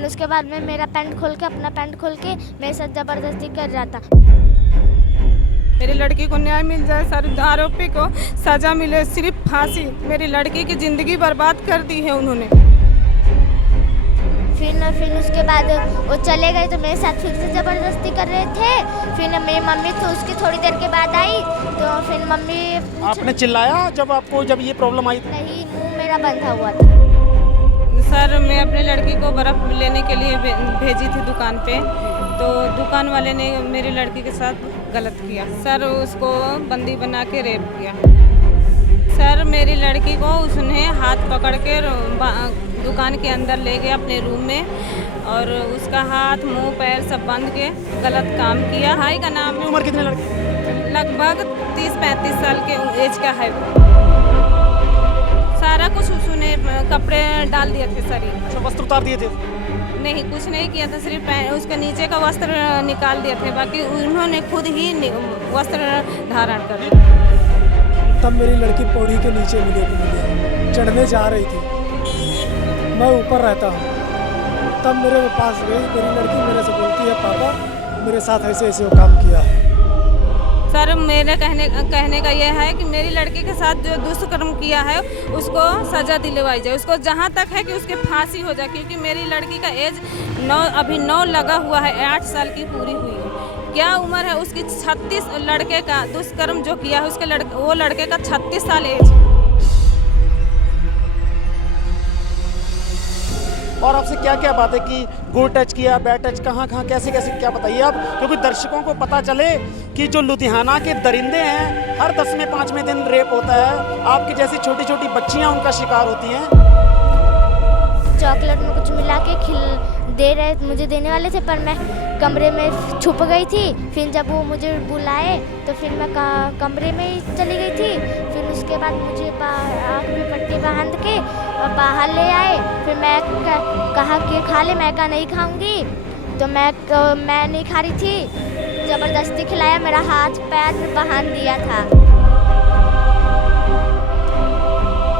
फिर उसके बाद में मेरा पैंट खोल के मेरे साथ ज़बरदस्ती कर रहा था। मेरी लड़की को न्याय मिल जाए सर, आरोपी को सजा मिले, सिर्फ फांसी। मेरी लड़की की ज़िंदगी बर्बाद कर दी है उन्होंने। फिर उसके बाद वो चले गए तो मेरे साथ फिर से ज़बरदस्ती कर रहे थे। फिर मेरी मम्मी तो उसकी थोड़ी देर के बाद आई तो फिर मम्मी आपने चिल्लाया जब ये प्रॉब्लम आई? नहीं, मुंह मेरा बंधा हुआ था। सर मैं अपने लड़की को बर्फ़ लेने के लिए भेजी थी दुकान पे, तो दुकान वाले ने मेरी लड़की के साथ गलत किया सर, उसको बंदी बना के रेप किया सर। मेरी लड़की को उसने हाथ पकड़ के दुकान के अंदर ले गया अपने रूम में और उसका हाथ मुंह पैर सब बांध के गलत काम किया। भाई का नाम, उम्र कितने लड़के? लगभग 30-35 साल के एज का है। सारा कुछ उसने कपड़े डाल दिए थे शरीर। वस्त्र उतार दिए थे? नहीं, कुछ नहीं किया था, सिर्फ उसके नीचे का वस्त्र निकाल दिए थे, बाकी उन्होंने खुद ही वस्त्र धारण कर लिया। तब मेरी लड़की पौड़ी के नीचे मिली, चढ़ने जा रही थी, मैं ऊपर रहता हूँ। तब मेरे पास गई मेरी लड़की, मेरे से बोलती है पापा मेरे साथ ऐसे ऐसे वो काम किया है। सर मेरे कहने का यह है कि मेरी लड़की के साथ जो दुष्कर्म किया है उसको सज़ा दिलवाई जाए, उसको जहाँ तक है कि उसके फांसी हो जाए, क्योंकि मेरी लड़की का एज अभी 9 लगा हुआ है, 8 साल की पूरी हुई है। क्या उम्र है उसकी? 36 लड़के का दुष्कर्म जो किया है उसके वो लड़के का 36 साल एज। और आपसे क्या क्या बात है कि गुड टच किया, बैड टच, कहाँ कैसे क्या बताइए आप, क्योंकि दर्शकों को पता चले कि जो लुधियाना के दरिंदे हैं हर 10वें 5वें दिन रेप होता है, आपकी जैसी छोटी छोटी बच्चियाँ उनका शिकार होती हैं। चॉकलेट में कुछ मिला के मुझे देने वाले थे, पर मैं कमरे में छुप गई थी। फिर जब वो मुझे बुलाए तो फिर मैं कमरे में ही चली गई थी। फिर उसके बाद मुझे आँख में पट्टी बांध के बाहर ले आए। फिर मैं कहा कि खा ले, मैं कहा नहीं खाऊंगी, तो मैं नहीं खा रही थी, ज़बरदस्ती खिलाया, मेरा हाथ पैर बांध दिया था।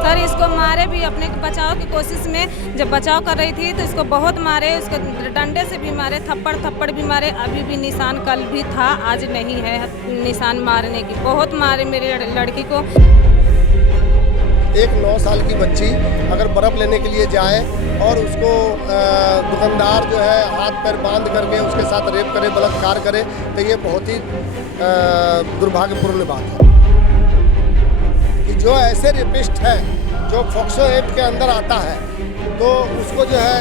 सर इसको मारे भी, अपने बचाव की कोशिश में जब बचाव कर रही थी तो इसको बहुत मारे, उसको डंडे से भी मारे, थप्पड़ भी मारे। अभी भी निशान, कल भी था, आज नहीं है निशान मारने की। बहुत मारे मेरी लड़की को। एक 9 साल की बच्ची अगर बर्फ़ लेने के लिए जाए और उसको दुकानदार जो है हाथ पैर बांध करके उसके साथ रेप करे, बलात्कार करे, तो ये बहुत ही दुर्भाग्यपूर्ण बात है कि जो ऐसे रेपिस्ट है जो फोक्सो एक्ट के अंदर आता है तो उसको जो है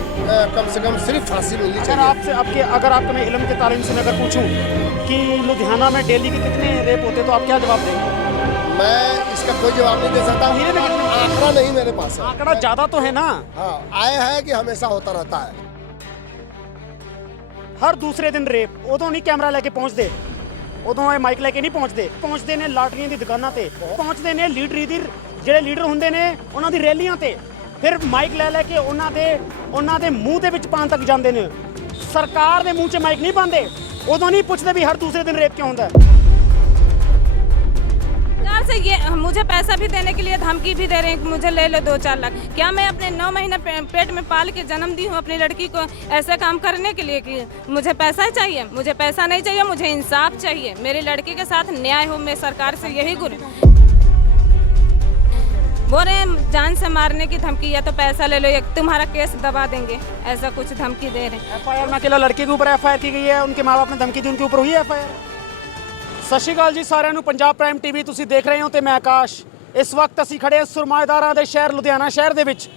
कम से कम सिर्फ फांसी मिलनी चाहिए। अगर आपके मैं इल्म के तालीम से अगर पूछूं कि लुधियाना में डेली के कितने रेप होते तो आप क्या जवाब देंगे? मैं इसका कोई जवाब नहीं दे सकता, आंकड़ा नहीं मेरे पास है। आंकड़ा ज़्यादा तो है ना? हाँ, आया है कि हमेशा होता रहता है। हर दूसरे दिन रेप। उदों नहीं कैमरा लेके पहुँचते, उदों माइक लेके नहीं पहुँचते ने लाटरियां दी दुकानां ते, पहुँचते ने लीडरी दी, ਜਿਹੜੇ ਲੀਡਰ ਹੁੰਦੇ ਨੇ ਉਹਨਾਂ ਦੀ ਰੈਲੀਆਂ ਤੇ, ਫਿਰ ਮਾਈਕ ਲੈ ਕੇ ਉਹਨਾਂ ਦੇ ਮੂੰਹ ਦੇ ਵਿੱਚ ਪਾਣ ਤੱਕ ਜਾਂਦੇ ਨੇ। ਸਰਕਾਰ ਦੇ ਮੂੰਹ 'ਚ ਮਾਈਕ ਨਹੀਂ ਪਾਉਂਦੇ, ਉਦੋਂ नहीं पूछते भी हर दूसरे दिन रेप क्यों होता है। से ये मुझे पैसा भी देने के लिए धमकी भी दे रहे हैं कि मुझे ले लो 2-4 लाख। क्या मैं अपने 9 महीने पेट में पाल के जन्म दी हूँ अपनी लड़की को ऐसे काम करने के लिए कि मुझे पैसा ही चाहिए? मुझे पैसा नहीं चाहिए, मुझे इंसाफ चाहिए। मेरी लड़की के साथ न्याय हो, मैं सरकार से यही बोल रहे हैं जान से मारने की धमकी, या तो पैसा ले लो या तुम्हारा केस दबा देंगे, ऐसा कुछ धमकी दे रहे हैं। FIR में अकेला लड़के के ऊपर FIR की गई है, उनके माँ बाप ने धमकी दी, उनके ऊपर हुई है FIR। सत श्री अकाल जी साਰਿਆਂ ਨੂੰ, ਪੰਜਾਬ ਪ੍ਰਾਈਮ ਟੀਵੀ ਤੁਸੀਂ ਦੇਖ ਰਹੇ ਹੋ ਤੇ ਮੈਂ ਆਕਾਸ਼। ਇਸ ਵਕਤ ਅਸੀਂ ਖੜੇ ਹਾਂ ਸੁਰਮਾਏਦਾਰਾਂ ਦੇ ਸ਼ਹਿਰ ਲੁਧਿਆਣਾ ਸ਼ਹਿਰ ਦੇ ਵਿੱਚ,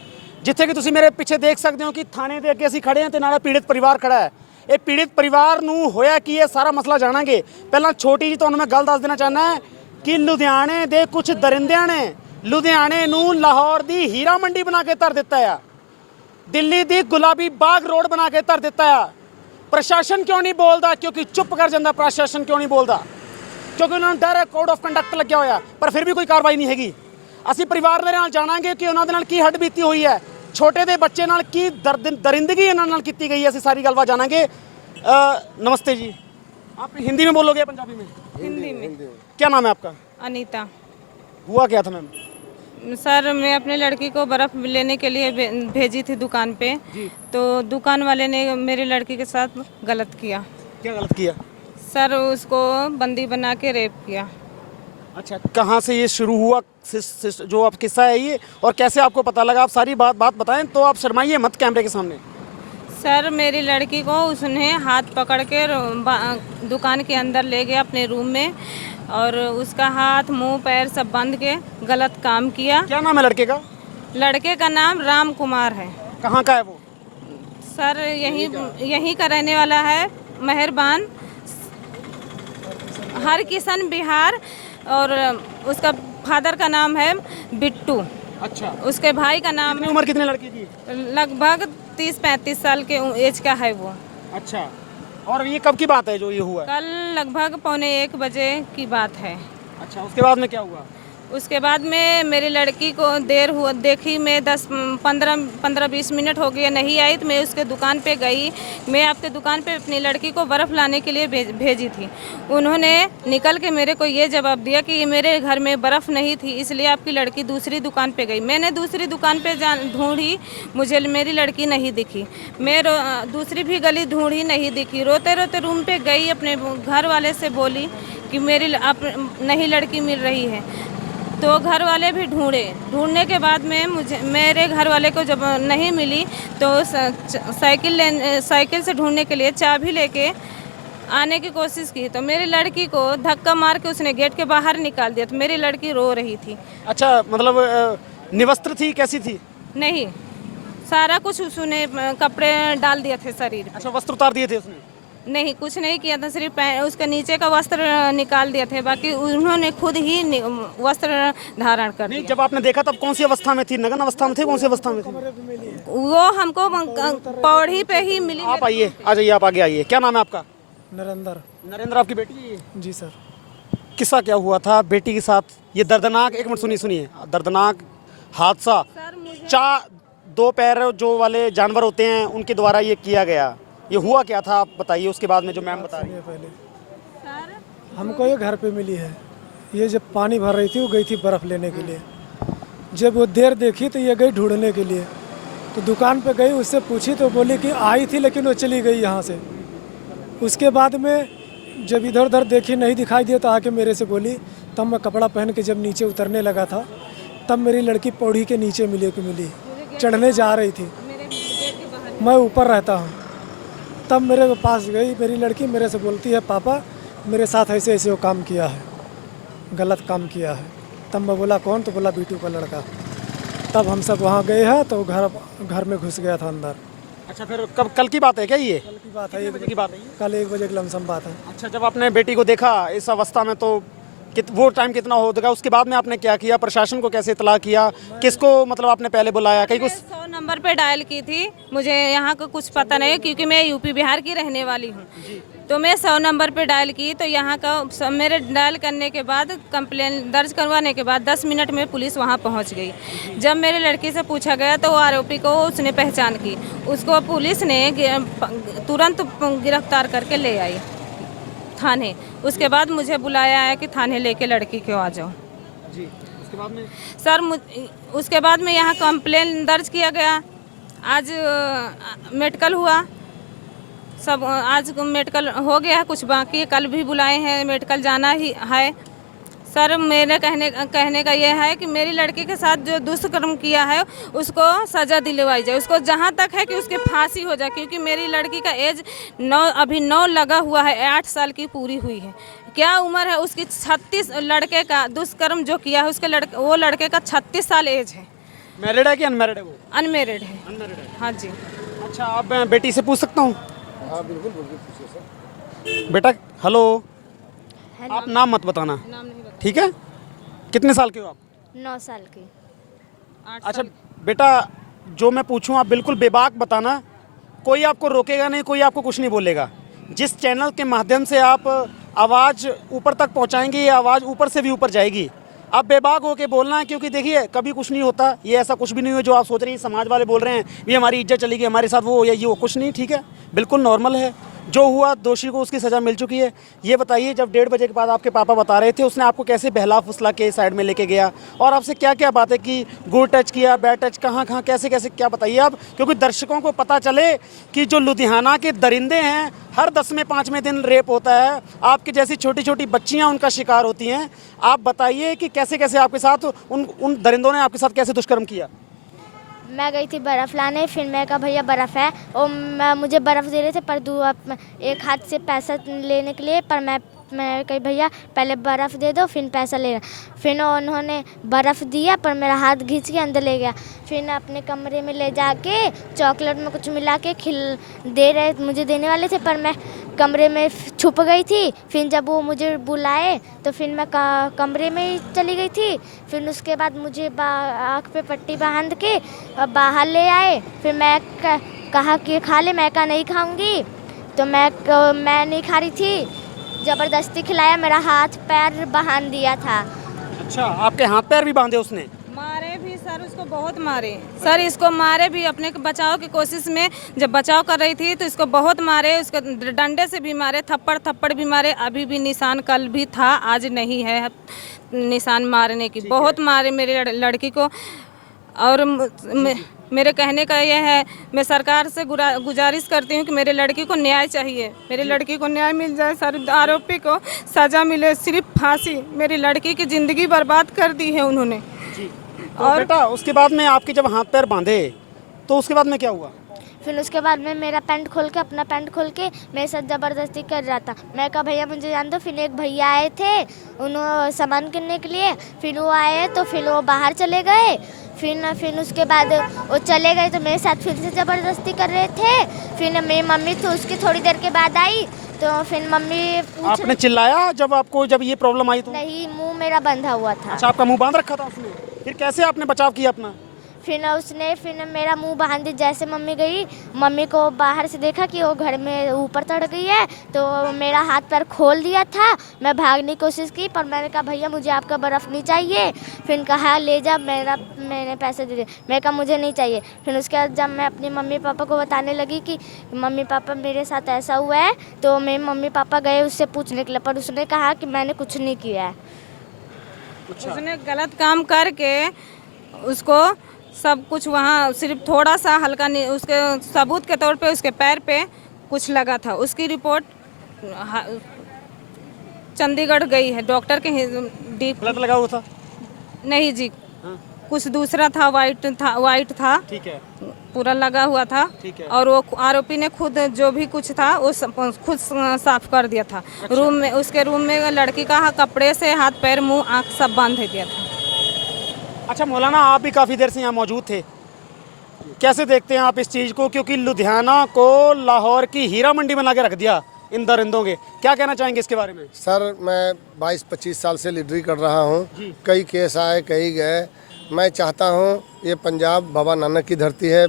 ਜਿੱਥੇ ਕਿ ਤੁਸੀਂ ਮੇਰੇ ਪਿੱਛੇ ਦੇਖ ਸਕਦੇ ਹੋ ਕਿ ਥਾਣੇ ਦੇ ਅੱਗੇ ਅਸੀਂ ਖੜੇ ਹਾਂ ਤੇ ਨਾਲ ਪੀੜਿਤ ਪਰਿਵਾਰ ਖੜਾ ਹੈ। ਇਹ ਪੀੜਿਤ ਪਰਿਵਾਰ ਨੂੰ ਹੋਇਆ ਕੀ ਹੈ ਸਾਰਾ ਮਸਲਾ ਜਾਣਾਂਗੇ। ਪਹਿਲਾਂ ਛੋਟੀ ਜੀ ਤੁਹਾਨੂੰ ਮੈਂ ਗੱਲ ਦੱਸ ਦੇਣਾ ਚਾਹੁੰਦਾ ਕਿ ਲੁਧਿਆਣੇ ਦੇ ਕੁਝ ਦਰਿੰਦਿਆਂ ਨੇ ਲੁਧਿਆਣੇ ਨੂੰ ਲਾਹੌਰ ਦੀ ਹੀਰਾ ਮੰਡੀ ਬਣਾ ਕੇ ਧਰ ਦਿੱਤਾ ਆ, ਦਿੱਲੀ ਦੀ ਗੁਲਾਬੀ ਬਾਗ ਰੋਡ ਬਣਾ ਕੇ ਧਰ ਦਿੱਤਾ ਆ। ਪ੍ਰਸ਼ਾਸਨ ਕਿਉਂ ਨਹੀਂ ਬੋਲਦਾ? ਕਿਉਂਕਿ ਚੁੱਪ ਕਰ ਜਾਂਦਾ। ਪ੍ਰਸ਼ਾਸਨ ਕਿਉਂ ਨਹੀਂ ਬੋਲਦਾ? ਕਿਉਂਕਿ ਉਹਨਾਂ ਨੂੰ ਡਰ ਹੈ, ਕੋਡ ਆਫ ਕੰਡਕਟ ਲੱਗਿਆ ਹੋਇਆ, ਪਰ ਫਿਰ ਵੀ ਕੋਈ ਕਾਰਵਾਈ ਨਹੀਂ ਹੈਗੀ। ਅਸੀਂ ਪਰਿਵਾਰ ਦੇ ਨਾਲ ਜਾਣਾਂਗੇ ਕਿ ਉਹਨਾਂ ਦੇ ਨਾਲ ਕੀ ਹੱਡ ਬੀਤੀ ਹੋਈ ਹੈ, ਛੋਟੇ ਦੇ ਬੱਚੇ ਨਾਲ ਕੀ दरिंदगी ਉਹਨਾਂ ਨਾਲ ਕੀਤੀ गई है। ਅਸੀਂ सारी गलबात जानेंगे। नमस्ते जी, आप हिंदी में बोलोगे या पंजाबी में? हिंदी में। क्या नाम है आपका? अनीता। हुआ क्या था मैम? सर मैं अपने लड़की को बर्फ़ लेने के लिए भेजी थी दुकान पे, तो दुकान वाले ने मेरी लड़की के साथ गलत किया। क्या गलत किया? सर उसको बंदी बना के रेप किया। अच्छा, कहाँ से ये शुरू हुआ जो आप किस्सा है ये, और कैसे आपको पता लगा? आप सारी बात बताएं, तो आप शर्माइए मत कैमरे के सामने। सर मेरी लड़की को उसने हाथ पकड़ के दुकान के अंदर ले गया अपने रूम में, और उसका हाथ मुंह पैर सब बंद के गलत काम किया। क्या नाम है लड़के का? लड़के का नाम राम कुमार है। कहाँ का है वो? सर यहीं का रहने वाला है, मेहरबान हर किशन बिहार, और उसका फादर का नाम है बिट्टू। अच्छा, उसके भाई का नाम कितनी उम्र कितने लड़के की? लगभग 30-35 साल के एज का है वो। अच्छा, और ये कब की बात है जो ये हुआ? कल लगभग 1:45 बजे की बात है। अच्छा, उसके बाद में क्या हुआ? उसके बाद में मेरी लड़की को देर हुआ, देखी मैं 15-20 मिनट हो गए नहीं आई, तो मैं उसके दुकान पे गई। मैं आपके दुकान पे अपनी लड़की को बर्फ़ लाने के लिए भेजी थी। उन्होंने निकल के मेरे को ये जवाब दिया कि ये मेरे घर में बर्फ़ नहीं थी, इसलिए आपकी लड़की दूसरी दुकान पे गई। मैंने दूसरी दुकान पे ढूंढी, मुझे मेरी लड़की नहीं दिखी। मैं दूसरी भी गली ढूंढी, नहीं दिखी। रोते रोते रूम पे गई, अपने घर वाले से बोली कि मेरी नहीं लड़की मिल रही है। तो घर वाले भी ढूंढने के बाद में मेरे घर वाले को जब नहीं मिली, तो साइकिल से ढूंढने के लिए चाबी लेके आने की कोशिश की, तो मेरी लड़की को धक्का मार के उसने गेट के बाहर निकाल दिया। तो मेरी लड़की रो रही थी। अच्छा, मतलब निवस्त्र थी, कैसी थी? नहीं, सारा कुछ उसने कपड़े डाल दिए थे शरीर पे। अच्छा, वस्त्र उतार दिए थे उसने? नहीं, कुछ नहीं किया था, सिर्फ उसके नीचे का वस्त्र निकाल दिए थे, बाकी उन्होंने खुद ही वस्त्र धारण कर नहीं, दिया। जब आपने देखा तब कौन सी अवस्था में थी? नग्न अवस्था में थे? कौन सी अवस्था में थी? वो हमको पौड़ी पे ही मिली। आप आइए, आ जाइए, आप आगे आइए। क्या नाम है आपका? नरेंद्र। नरेंद्र, आपकी बेटी है ये? जी सर। किस्सा क्या हुआ था बेटी के साथ? ये दर्दनाक, एक मिनट सुनिए, दर्दनाक हादसा। दो पैर जो वाले जानवर होते हैं उनके द्वारा ये किया गया, ये हुआ क्या था आप बताइए, उसके बाद में जो मैम बता रही है। पहले हमको ये घर पे मिली है। ये जब पानी भर रही थी, वो गई थी बर्फ़ लेने के लिए। जब वो देर देखी तो ये गई ढूंढने के लिए, तो दुकान पे गई, उससे पूछी तो बोली कि आई थी लेकिन वो चली गई यहाँ से। उसके बाद में जब इधर उधर देखी, नहीं दिखाई दिया, तो आके मेरे से बोली। तब मैं कपड़ा पहन के जब नीचे उतरने लगा था, तब मेरी लड़की पौड़ी के नीचे मिली, चढ़ने जा रही थी। मैं ऊपर रहता हूँ, तब मेरे पास गई मेरी लड़की, मेरे से बोलती है पापा मेरे साथ ऐसे ऐसे वो काम किया है, गलत काम किया है। तब मैं बोला कौन? तो बोला बीटू का लड़का। तब हम सब वहाँ गए हैं, तो घर में घुस गया था अंदर। अच्छा, फिर कल की बात है क्या ये? कल की बात है, 1 बजे की बात है? कल 1 बजे की लमसम बात है। अच्छा, जब आपने बेटी को देखा इस अवस्था में, तो वो टाइम कितना होगा? उसके बाद में आपने क्या किया? प्रशासन को कैसे इतला किया? किसको मतलब आपने पहले बुलाया? कहीं कुछ 100 नंबर पे डायल की थी। मुझे यहाँ का कुछ पता नहीं, क्योंकि मैं यूपी बिहार की रहने वाली हूँ। तो मैं 100 नंबर पे डायल की, तो यहाँ का मेरे डायल करने के बाद, कंप्लेन दर्ज करवाने के बाद 10 मिनट में पुलिस वहाँ पहुँच गई। जब मेरी लड़की से पूछा गया तो आरोपी को उसने पहचान की, उसको पुलिस ने तुरंत गिरफ्तार करके ले आई थाने। उसके बाद मुझे बुलाया है कि थाने लेके लड़की को आ जाओ। जी, उसके बाद में सर उसके बाद में यहाँ कंप्लेन दर्ज किया गया। आज मेडिकल हुआ, सब आज मेडिकल हो गया, कुछ बाकी कल भी बुलाए हैं, मेडिकल जाना ही है। सर मेरे कहने का यह है कि मेरी लड़की के साथ जो दुष्कर्म किया है उसको सज़ा दिलवाई जाए। उसको जहाँ तक है कि उसकी फांसी हो जाए, क्योंकि मेरी लड़की का एज अभी 9 लगा हुआ है, 8 साल की पूरी हुई है। क्या उम्र है उसकी? 36। लड़के का दुष्कर्म जो किया है उसके वो लड़के का 36 साल एज है। मैरिड है कि अनमैरिड है? वो अनमेरिड है। अनमैरिड है। हाँ जी। अच्छा, आप बेटी से पूछ सकता हूँ? हाँ बिल्कुल पूछिए सर। बेटा हेलो, आप नाम मत बताना, नाम नहीं बता। ठीक है? कितने साल के हो आप? 9 साल की। 8 अच्छा बेटा, जो मैं पूछूं आप बिल्कुल बेबाक बताना, कोई आपको रोकेगा नहीं, कोई आपको कुछ नहीं बोलेगा। जिस चैनल के माध्यम से आप आवाज़ ऊपर तक पहुंचाएंगे, ये आवाज़ ऊपर से भी ऊपर जाएगी। आप बेबाक होके बोलना है, क्योंकि देखिए कभी कुछ नहीं होता, ये ऐसा कुछ भी नहीं हुआ जो आप सोच रहे हैं। समाज वाले बोल रहे हैं ये हमारी इज्जत चली गई, हमारे साथ वो या ये वो, कुछ नहीं, ठीक है, बिल्कुल नॉर्मल है। जो हुआ दोषी को उसकी सज़ा मिल चुकी है। ये बताइए, जब 1:30 बजे के बाद आपके पापा बता रहे थे, उसने आपको कैसे बहला फुसला के साइड में लेके गया और आपसे क्या क्या बातें की, गुड टच किया, बैड टच, कहाँ कहाँ कैसे कैसे, क्या बताइए आप, क्योंकि दर्शकों को पता चले कि जो लुधियाना के दरिंदे हैं हर 10वें 5वें दिन रेप होता है, आपकी जैसी छोटी छोटी बच्चियाँ उनका शिकार होती हैं। आप बताइए कि कैसे कैसे आपके साथ उन दरिंदों ने आपके साथ कैसे दुष्कर्म किया। मैं गई थी बर्फ़ लाने, फिर मैं कहा भैया बर्फ़ है, और मुझे बर्फ़ दे रहे थे पर एक हाथ से पैसा लेने के लिए, पर मैं कही भैया पहले बर्फ़ दे दो फिर पैसा लेना। फिर उन्होंने बर्फ़ दिया पर मेरा हाथ खींच के अंदर ले गया। फिर अपने कमरे में ले जाके चॉकलेट में कुछ मिला के मुझे देने वाले थे, पर मैं कमरे में छुप गई थी। फिर जब वो मुझे बुलाए तो फिर मैं कमरे में ही चली गई थी। फिर उसके बाद मुझे आँख पे पट्टी बांध के बाहर ले आए। फिर मैं कहा कि खा ले, मैं कहा नहीं खाऊंगी, तो मैं नहीं खा रही थी। ज़बरदस्ती खिलाया, मेरा हाथ पैर बांध दिया था। अच्छा, आपके हाथ पैर भी बांधे उसने? मारे भी सर, उसको बहुत मारे सर, इसको मारे भी अपने बचाव की कोशिश में। जब बचाव कर रही थी तो इसको बहुत मारे, उसको डंडे से भी मारे, थप्पड़ भी मारे। अभी भी निशान, कल भी था, आज नहीं है निशान मारने की। बहुत मारे मेरे लड़की को। और मेरे कहने का यह है, मैं सरकार से गुजारिश करती हूँ कि मेरे लड़की को न्याय चाहिए, मेरी लड़की को न्याय मिल जाए सर, आरोपी को सज़ा मिले, सिर्फ फांसी। मेरी लड़की की ज़िंदगी बर्बाद कर दी है उन्होंने। तो और बेटा, उसके बाद में आपके जब हाथ पैर बांधे तो उसके बाद में क्या हुआ? फिर उसके बाद में मेरा अपना पैंट खोल के मेरे साथ ज़बरदस्ती कर रहा था। मैं कहा भैया मुझे जान दो। फिर एक भैया आए थे उन्होंने सामान किनने के लिए, फिर वो आए तो फिर वो बाहर चले गए। फिर उसके बाद वो चले गए तो मेरे साथ फिर से ज़बरदस्ती कर रहे थे। फिर मेरी मम्मी तो उसकी थोड़ी देर के बाद आई, तो फिर मम्मी आपने चिल्लाया जब ये प्रॉब्लम आई तो? नहीं, मुंह मेरा बंधा हुआ था। अच्छा, आपका मुंह बांध रखा था उसने? फिर कैसे आपने बचाव किया अपना? फिर मेरा मुंह बांध दी। जैसे मम्मी गई, मम्मी को बाहर से देखा कि वो घर में ऊपर चढ़ गई है, तो मेरा हाथ पैर खोल दिया था। मैं भागने की कोशिश की, पर मैंने कहा भैया मुझे आपका बर्फ़ नहीं चाहिए। फिर कहा ले जा, मैंने पैसे दे दिए। मैं कहा मुझे नहीं चाहिए। फिर उसके बाद जब मैं अपने मम्मी पापा को बताने लगी कि मम्मी पापा मेरे साथ ऐसा हुआ है, तो मेरे मम्मी पापा गए उससे पूछने के लिए, पर उसने कहा कि मैंने कुछ नहीं किया है। उसने गलत काम करके उसको सब कुछ वहाँ सिर्फ थोड़ा सा हल्का उसके सबूत के तौर पे उसके पैर पे कुछ लगा था। उसकी रिपोर्ट चंडीगढ़ गई है, डॉक्टर के ब्लड लगा हुआ था? नहीं जी, कुछ दूसरा था, वाइट था, ठीक है, पूरा लगा हुआ था। ठीक है। और वो आरोपी ने खुद जो भी कुछ था वो खुद साफ कर दिया था। अच्छा। रूम में, उसके रूम में लड़की का कपड़े से हाथ पैर मुंह आँख सब बांध दिया था। अच्छा मौलाना, आप भी काफ़ी देर से यहाँ मौजूद थे, कैसे देखते हैं आप इस चीज़ को? क्योंकि लुधियाना को लाहौर की हीरा मंडी बना के रख दिया इन दरिंदों के, क्या कहना चाहेंगे इसके बारे में? सर, मैं 22-25 साल से लीडरी कर रहा हूँ। कई केस आए, कई गए। मैं चाहता हूँ ये पंजाब बाबा नानक की धरती है,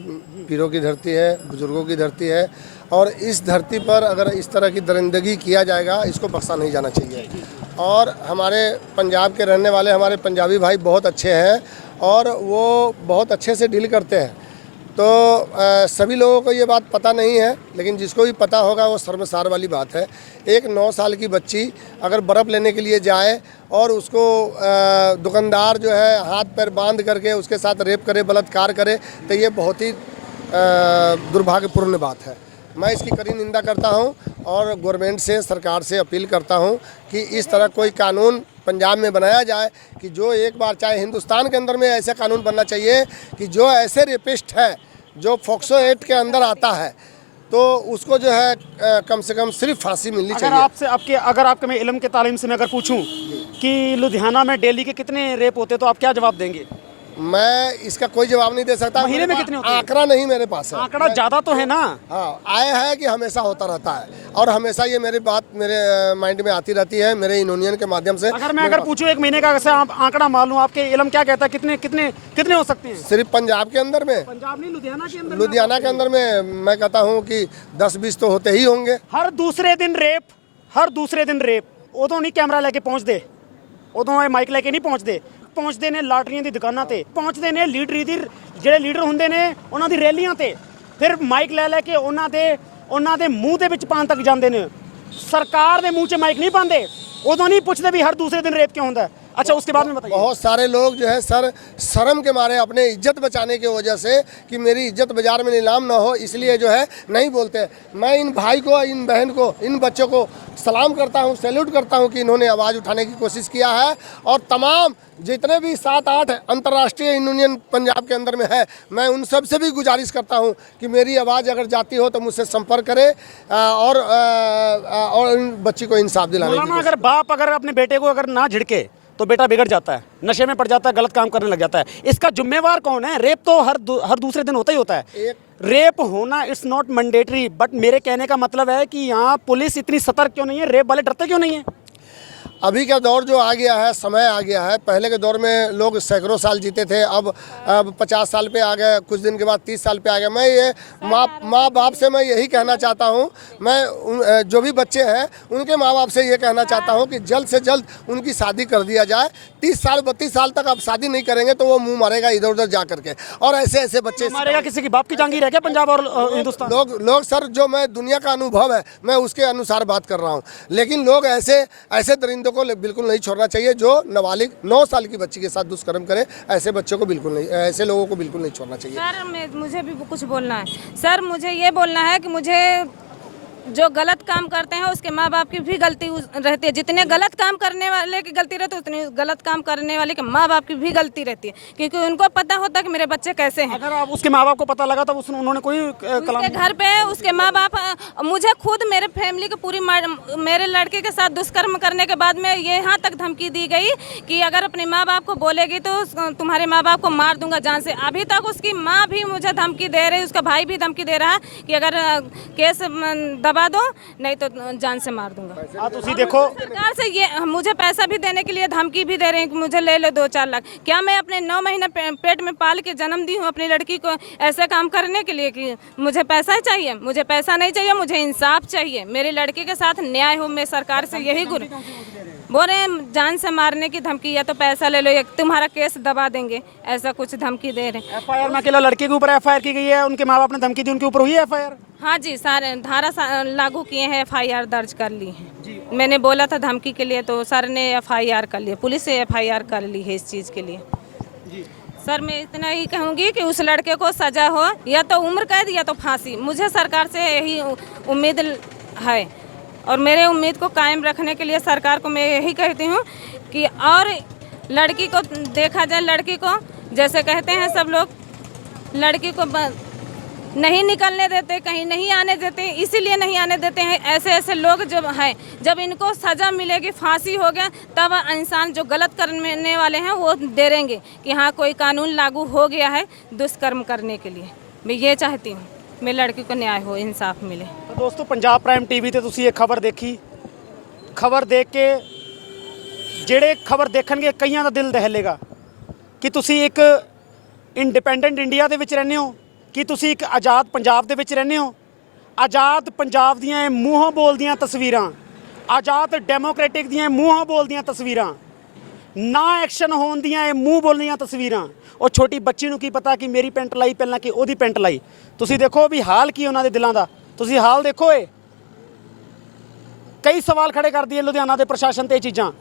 पीरों की धरती है, बुजुर्गों की धरती है, और इस धरती पर अगर इस तरह की दरिंदगी किया जाएगा, इसको बख्शा नहीं जाना चाहिए। और हमारे पंजाब के रहने वाले हमारे पंजाबी भाई बहुत अच्छे हैं और वो बहुत अच्छे से डील करते हैं। तो सभी लोगों को ये बात पता नहीं है, लेकिन जिसको भी पता होगा वो शर्मसार वाली बात है। एक 9 साल की बच्ची अगर बर्फ़ लेने के लिए जाए और उसको दुकानदार जो है हाथ पैर बांध करके उसके साथ रेप करे, बलात्कार करे, तो ये बहुत ही दुर्भाग्यपूर्ण बात है। मैं इसकी कड़ी निंदा करता हूं और गवर्नमेंट से, सरकार से अपील करता हूं कि इस तरह कोई कानून पंजाब में बनाया जाए कि जो एक बार, चाहे हिंदुस्तान के अंदर में ऐसा कानून बनना चाहिए कि जो ऐसे रेपिस्ट है जो फोक्सो एक्ट के अंदर आता है, तो उसको जो है कम से कम सिर्फ फांसी मिलनी चाहिए। अगर आपके मैं इल्म के तालीम से मैं अगर पूछूं कि लुधियाना में डेली के कितने रेप होते तो आप क्या जवाब देंगे? मैं इसका कोई जवाब नहीं दे सकता। महीने में कितने होते हैं? आंकड़ा नहीं मेरे पास है। आंकड़ा ज़्यादा तो है ना? हाँ, आया है कि हमेशा होता रहता है और हमेशा ये मेरी बात मेरे माइंड में आती रहती है, मेरे यूनियन के माध्यम से। अगर पूछूं एक महीने का वैसे आप आंकड़ा मालूम, आपके इल्म क्या कहता है, कितने कितने कितने हो सकते हैं? सिर्फ पंजाब के अंदर में? पंजाब नहीं, लुधियाना के अंदर। लुधियाना के अंदर में मैं कहता हूँ कि 10-20 तो होते ही होंगे। हर दूसरे दिन रेप। उदों नहीं कैमरा लेके पहुँचते, उदों माइक लेके नहीं पहुँचते ने लाटरियां दी दुकानां ते, पहुँचते ने लीडरी दी, ਜਿਹੜੇ ਲੀਡਰ ਹੁੰਦੇ ਨੇ ਉਹਨਾਂ ਦੀ ਰੈਲੀਆਂ ਤੇ, ਫਿਰ ਮਾਈਕ ਲੈ ਕੇ ਉਹਨਾਂ ਦੇ ਮੂੰਹ ਦੇ ਵਿੱਚ ਪਾਣ ਤੱਕ ਜਾਂਦੇ ਨੇ। ਸਰਕਾਰ ਦੇ ਮੂੰਹ 'ਚ ਮਾਈਕ ਨਹੀਂ ਪਾਉਂਦੇ, ਉਦੋਂ नहीं पूछते भी हर दूसरे दिन रेप क्यों होता है। अच्छा, उसके बाद में बताइए। बहुत सारे लोग जो है सर शर्म के मारे अपने इज्जत बचाने की वजह से कि मेरी इज्जत बाजार में नीलाम ना हो, इसलिए जो है नहीं बोलते। मैं इन भाई को, इन बहन को, इन बच्चों को सलाम करता हूँ, सैल्यूट करता हूँ कि इन्होंने आवाज़ उठाने की कोशिश किया है। और तमाम जितने भी 7-8 अंतर्राष्ट्रीय यूनियन पंजाब के अंदर में है, मैं उन सब से भी गुजारिश करता हूँ कि मेरी आवाज़ अगर जाती हो तो मुझसे संपर्क करें और इन बच्ची को इंसाफ दिलाने की मौलाना, अगर बाप अगर अपने बेटे को अगर ना झिड़के तो बेटा बिगड़ जाता है, नशे में पड़ जाता है, गलत काम करने लग जाता है। इसका जिम्मेवार कौन है? रेप तो हर दूसरे दिन होता ही होता है। रेप होना इट्स नॉट मैंडेटरी, बट मेरे कहने का मतलब है कि यहाँ पुलिस इतनी सतर्क क्यों नहीं है? रेप वाले डरते क्यों नहीं है? अभी का दौर जो आ गया है, समय आ गया है। पहले के दौर में लोग सैकड़ों साल जीते थे, अब 50 साल पे आ गए, कुछ दिन के बाद 30 साल पे आ गए। मैं ये माँ बाप से मैं यही कहना चाहता हूँ, मैं जो भी बच्चे हैं उनके माँ बाप से ये कहना चाहता हूँ कि जल्द से जल्द उनकी शादी कर दिया जाए। 30 साल 32 साल तक आप शादी नहीं करेंगे तो वो मुँह मारेगा इधर उधर जा करके, और ऐसे बच्चे मारेगा। किसी की बाप की जागीर है क्या पंजाब और हिंदुस्तान? लोग सर, जो मैं दुनिया का अनुभव है मैं उसके अनुसार बात कर रहा हूँ। लेकिन लोग ऐसे दरिंदों को बिल्कुल नहीं छोड़ना चाहिए जो नाबालिग 9 साल की बच्ची के साथ दुष्कर्म करे। ऐसे बच्चों को बिल्कुल नहीं, ऐसे लोगों को बिल्कुल नहीं छोड़ना चाहिए। सर मुझे भी कुछ बोलना है। सर मुझे ये बोलना है कि मुझे जो गलत काम करते हैं उसके माँ बाप की भी गलती रहती है। जितने गलत काम करने वाले की गलती रहती है उतनी गलत काम करने वाले के माँ बाप की भी गलती रहती है, क्योंकि उनको पता होता है कि मेरे बच्चे कैसे हैं। अगर आप उसके माँ बाप को पता लगा तब उन्होंने कोई उसके घर पे उसके माँ बाप, मुझे खुद मेरे फैमिली की पूरी, मेरे लड़के के साथ दुष्कर्म करने के बाद में ये यहाँ तक धमकी दी गई कि अगर अपने माँ बाप को बोलेगी तो तुम्हारे माँ बाप को मार दूंगा जान से। अभी तक उसकी माँ भी मुझे धमकी दे रही, उसका भाई भी धमकी दे रहा है कि अगर केस दबा दो नहीं तो जान से मार दूंगा। देखो, सरकार से ये मुझे पैसा भी देने के लिए धमकी भी दे रहे हैं कि मुझे ले लो 2-4 लाख। क्या मैं अपने 9 महीने पेट में पाल के जन्म दी हूँ अपनी लड़की को ऐसे काम करने के लिए कि मुझे पैसा ही चाहिए? मुझे पैसा नहीं चाहिए, मुझे इंसाफ चाहिए। मेरी लड़की के साथ न्याय हो। मैं सरकार से यही बोल रहे हैं, जान से मारने की धमकी, या तो पैसा ले लो या तुम्हारा केस दबा देंगे, ऐसा कुछ धमकी दे रहे हैं। FIR में अकेला लड़के के ऊपर FIR की गई है, उनके माँ बाप ने धमकी दी, उनके ऊपर हुई है FIR? हाँ जी, सारे धारा लागू किए हैं, FIR दर्ज कर ली है। मैंने बोला था धमकी के लिए तो सर ने FIR कर लिया, पुलिस से FIR कर ली है इस चीज़ के लिए। सर मैं इतना ही कहूँगी कि उस लड़के को सज़ा हो, या तो उम्र कैद या तो फांसी। मुझे सरकार से यही उम्मीद है, और मेरे उम्मीद को कायम रखने के लिए सरकार को मैं यही कहती हूँ कि और लड़की को देखा जाए। लड़की को जैसे कहते हैं सब लोग, लड़की को नहीं निकलने देते, कहीं नहीं आने देते, इसीलिए नहीं आने देते हैं। ऐसे लोग जो हैं, जब इनको सज़ा मिलेगी, फांसी हो गया, तब इंसान जो गलत करने वाले हैं वो डरेंगे कि हाँ कोई कानून लागू हो गया है दुष्कर्म करने के लिए। मैं ये चाहती हूँ मेरी लड़की को न्याय हो, इंसाफ मिले। तो दोस्तों, पंजाब प्राइम टीवी ਤੇ ਤੁਸੀਂ ਇਹ ਖਬਰ ਦੇਖੀ। ਖਬਰ ਦੇਖ ਕੇ ਜਿਹੜੇ ਖਬਰ ਦੇਖਣਗੇ ਕਈਆਂ ਦਾ ਦਿਲ ਦਹਿਲੇਗਾ ਕਿ ਤੁਸੀਂ ਇੱਕ ਇੰਡੀਪੈਂਡੈਂਟ ਇੰਡੀਆ ਦੇ ਵਿੱਚ ਰਹਿੰਦੇ ਹੋ, ਕਿ ਤੁਸੀਂ ਇੱਕ ਆਜ਼ਾਦ ਪੰਜਾਬ ਦੇ ਵਿੱਚ ਰਹਿੰਦੇ ਹੋ। ਆਜ਼ਾਦ ਪੰਜਾਬ ਦੀਆਂ ਇਹ ਮੂੰਹੋਂ ਬੋਲਦੀਆਂ ਤਸਵੀਰਾਂ, ਆਜ਼ਾਦ ਡੈਮੋਕ੍ਰੈਟਿਕ ਦੀਆਂ ਮੂੰਹੋਂ ਬੋਲਦੀਆਂ ਤਸਵੀਰਾਂ, ਨਾ ਐਕਸ਼ਨ ਹੋਣ ਦੀਆਂ ਇਹ ਮੂੰਹ ਬੋਲਦੀਆਂ ਤਸਵੀਰਾਂ। ਉਹ ਛੋਟੀ ਬੱਚੀ ਨੂੰ ਕੀ ਪਤਾ ਕਿ ਮੇਰੀ ਪੈਂਟ ਲਾਈ ਪਹਿਲਾਂ ਕਿ ਉਹਦੀ ਪੈਂਟ ਲਾਈ। ਤੁਸੀਂ ਦੇਖੋ ਵੀ ਹਾਲ ਕੀ ਉਹਨਾਂ ਦੇ ਦਿਲਾਂ ਦਾ, ਤੁਸੀਂ ਹਾਲ ਦੇਖੋ। ਇਹ ਕਈ ਸਵਾਲ ਖੜੇ ਕਰਦੀ ਹੈ ਲੁਧਿਆਣਾ ਦੇ ਪ੍ਰਸ਼ਾਸਨ ਤੇ ਇਹ ਚੀਜ਼ਾਂ।